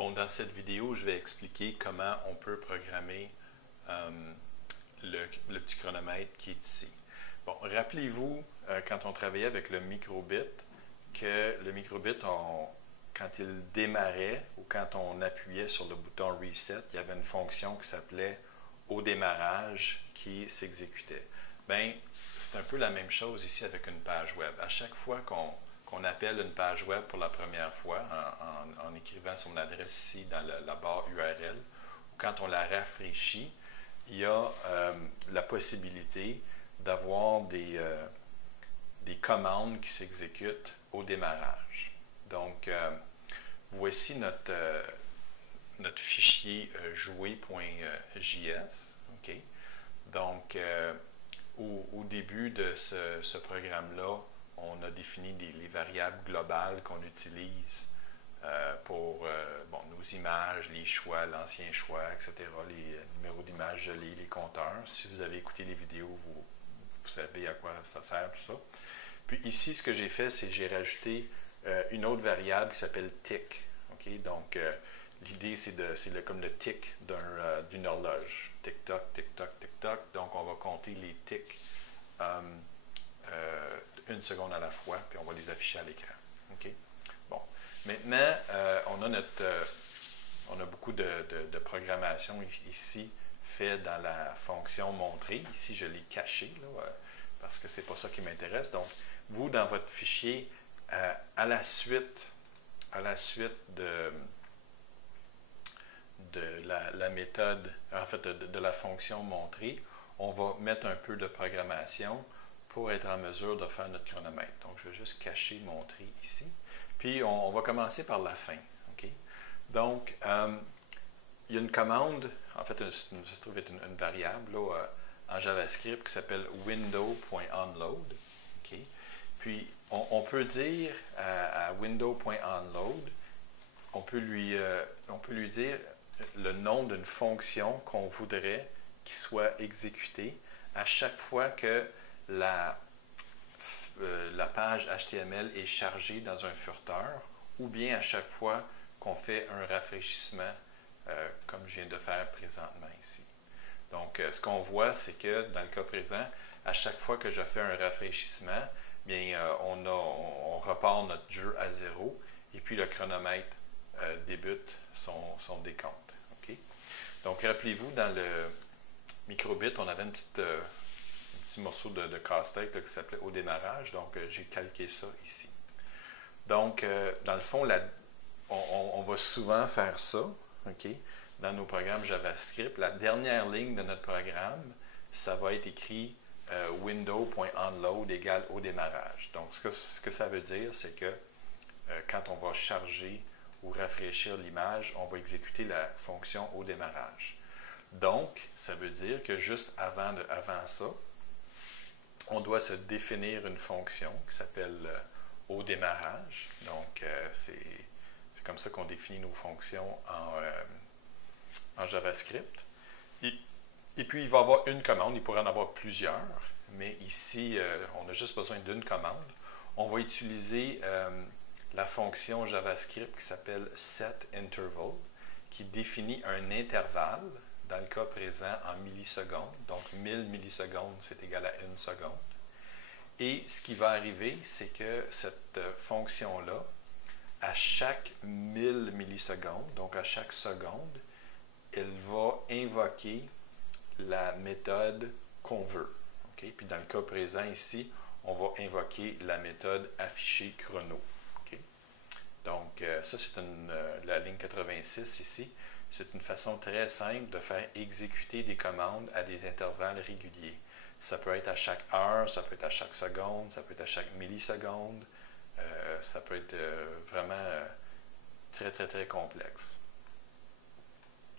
Bon, dans cette vidéo, je vais expliquer comment on peut programmer le petit chronomètre qui est ici. Bon, rappelez-vous, quand on travaillait avec le microbit, que le microbit, quand il démarrait ou quand on appuyait sur le bouton Reset, il y avait une fonction qui s'appelait au démarrage qui s'exécutait. Bien, c'est un peu la même chose ici avec une page web. À chaque fois qu'on appelle une page web pour la première fois, en écrivant son adresse ici dans la barre URL, ou quand on la rafraîchit, il y a la possibilité d'avoir des commandes qui s'exécutent au démarrage. Donc, voici notre fichier jouer.js. Okay? Donc, au début de ce programme-là, on a défini les variables globales qu'on utilise pour nos images, les choix, l'ancien choix, etc., les numéros d'images gelés, les compteurs. Si vous avez écouté les vidéos, vous savez à quoi ça sert, tout ça. Puis ici, ce que j'ai fait, c'est que j'ai rajouté une autre variable qui s'appelle tick. Okay? Donc, l'idée, c'est comme le tick d'une horloge. Tic-toc, tic-toc, tic-toc. Donc, on va compter les ticks une seconde à la fois, puis on va les afficher à l'écran. Okay? Bon. Maintenant, on a beaucoup de programmation ici fait dans la fonction montrer. Ici, je l'ai caché, là, parce que c'est pas ça qui m'intéresse. Donc, vous, dans votre fichier, à la suite de la méthode, en fait, de la fonction montrer, on va mettre un peu de programmation pour être en mesure de faire notre chronomètre. Donc, je vais juste cacher montrer ici. Puis, on va commencer par la fin. Okay? Donc, il y a une commande, en fait, ça se trouve être une variable là, en JavaScript qui s'appelle window.onload. Okay? Puis, on peut dire à window.onload, on peut lui dire le nom d'une fonction qu'on voudrait qu'il soit exécutée à chaque fois que la page HTML est chargée dans un furteur ou bien à chaque fois qu'on fait un rafraîchissement comme je viens de faire présentement ici. Donc, ce qu'on voit, c'est que dans le cas présent, à chaque fois que je fais un rafraîchissement, bien, on repart notre jeu à 0 et puis le chronomètre débute son décompte. Okay? Donc, rappelez-vous, dans le microbit, on avait un petit morceau de casse-tête qui s'appelait au démarrage. Donc, j'ai calqué ça ici. Donc, dans le fond, on va souvent faire ça, okay, dans nos programmes JavaScript. La dernière ligne de notre programme, ça va être écrit window.onload égale au démarrage. Donc, ce que ça veut dire, c'est que quand on va charger ou rafraîchir l'image, on va exécuter la fonction au démarrage. Donc, ça veut dire que juste avant ça, on doit se définir une fonction qui s'appelle au démarrage. Donc, c'est comme ça qu'on définit nos fonctions en JavaScript. Et puis, il va y avoir une commande, il pourrait en avoir plusieurs, mais ici, on a juste besoin d'une commande. On va utiliser la fonction JavaScript qui s'appelle setInterval, qui définit un intervalle, dans le cas présent, en millisecondes. Donc, 1000 millisecondes, c'est égal à 1 seconde. Et ce qui va arriver, c'est que cette fonction-là, à chaque 1000 millisecondes, donc à chaque seconde, elle va invoquer la méthode qu'on veut. Okay? Puis dans le cas présent ici, on va invoquer la méthode afficher chrono. Okay? Donc, ça, c'est la ligne 86 ici. C'est une façon très simple de faire exécuter des commandes à des intervalles réguliers. Ça peut être à chaque heure, ça peut être à chaque seconde, ça peut être à chaque milliseconde. Ça peut être vraiment très, très, très complexe.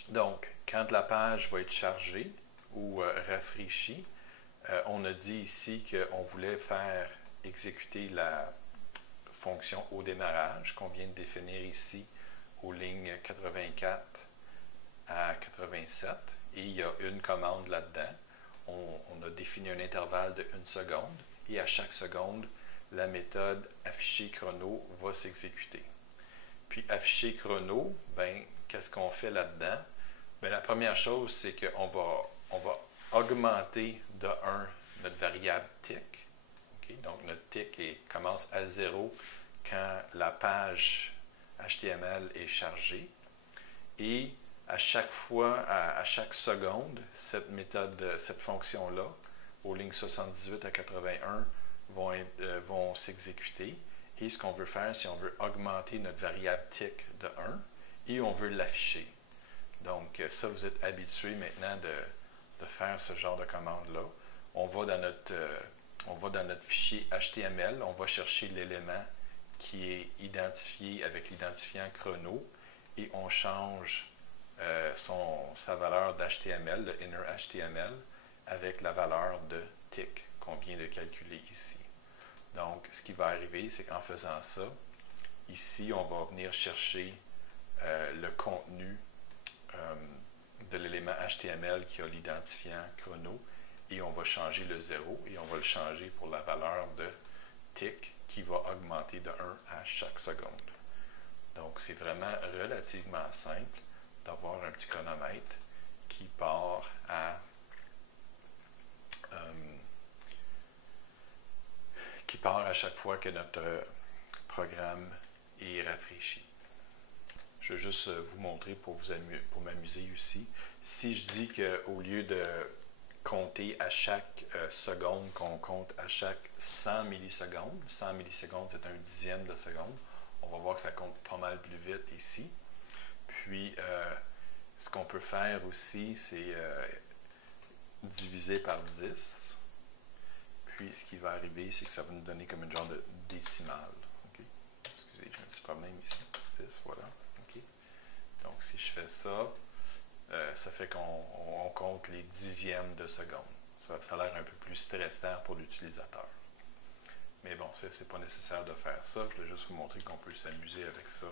Donc, quand la page va être chargée ou rafraîchie, on a dit ici qu'on voulait faire exécuter la fonction au démarrage qu'on vient de définir ici aux lignes 84 à 87. Et il y a une commande là-dedans. On a défini un intervalle de 1 seconde et à chaque seconde, la méthode afficher chrono va s'exécuter. Puis afficher chrono, ben, qu'est-ce qu'on fait là-dedans? Ben, la première chose, c'est qu'on va augmenter de 1 notre variable tick. Okay? Donc, notre tick commence à 0 quand la page HTML est chargée. Et à chaque fois, à chaque seconde, cette fonction-là, aux lignes 78 à 81, vont s'exécuter. Et ce qu'on veut faire, c'est qu'on veut augmenter notre variable tick de 1 et on veut l'afficher. Donc, ça, vous êtes habitué maintenant de faire ce genre de commande-là. On va dans notre fichier HTML, on va chercher l'élément qui est identifié avec l'identifiant chrono et on change sa valeur d'HTML, le inner HTML, avec la valeur de tick qu'on vient de calculer ici. Donc, ce qui va arriver, c'est qu'en faisant ça, ici, on va venir chercher le contenu de l'élément HTML qui a l'identifiant chrono et on va changer le 0 et on va le changer pour la valeur de tick qui va augmenter de 1 à chaque seconde. Donc, c'est vraiment relativement simple d'avoir un petit chronomètre qui part à chaque fois que notre programme est rafraîchi. Je vais juste vous montrer pour m'amuser ici. Si je dis qu'au lieu de compter à chaque seconde, qu'on compte à chaque 100 millisecondes, 100 millisecondes c'est un dixième de seconde, on va voir que ça compte pas mal plus vite ici. Puis, ce qu'on peut faire aussi, c'est diviser par 10. Puis, ce qui va arriver, c'est que ça va nous donner comme une genre de décimale. Okay? Excusez, j'ai un petit problème ici. 10, voilà. Okay? Donc, si je fais ça, ça fait qu'on compte les dixièmes de seconde. Ça a l'air un peu plus stressant pour l'utilisateur. Mais bon, ce n'est pas nécessaire de faire ça. Je voulais juste vous montrer qu'on peut s'amuser avec ça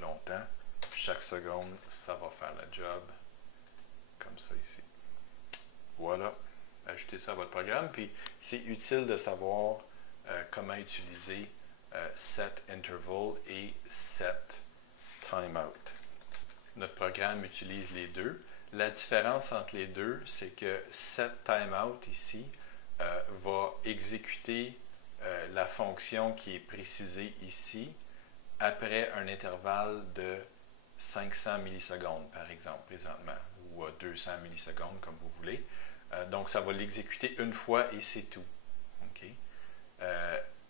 longtemps. Chaque seconde, ça va faire le job. Comme ça ici. Voilà. Ajoutez ça à votre programme. Puis, c'est utile de savoir comment utiliser set interval et set timeout. Notre programme utilise les deux. La différence entre les deux, c'est que set timeout ici va exécuter la fonction qui est précisée ici après un intervalle de 500 millisecondes, par exemple, présentement, ou 200 millisecondes, comme vous voulez. Donc, ça va l'exécuter une fois et c'est tout. Okay?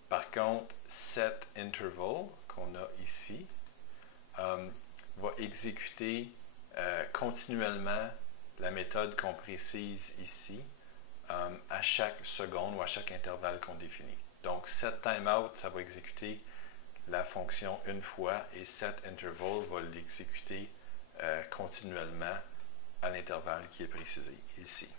Par contre, set interval, qu'on a ici, va exécuter continuellement la méthode qu'on précise ici à chaque seconde ou à chaque intervalle qu'on définit. Donc, set timeout, ça va exécuter la fonction une fois et set interval va l'exécuter continuellement à l'intervalle qui est précisé ici.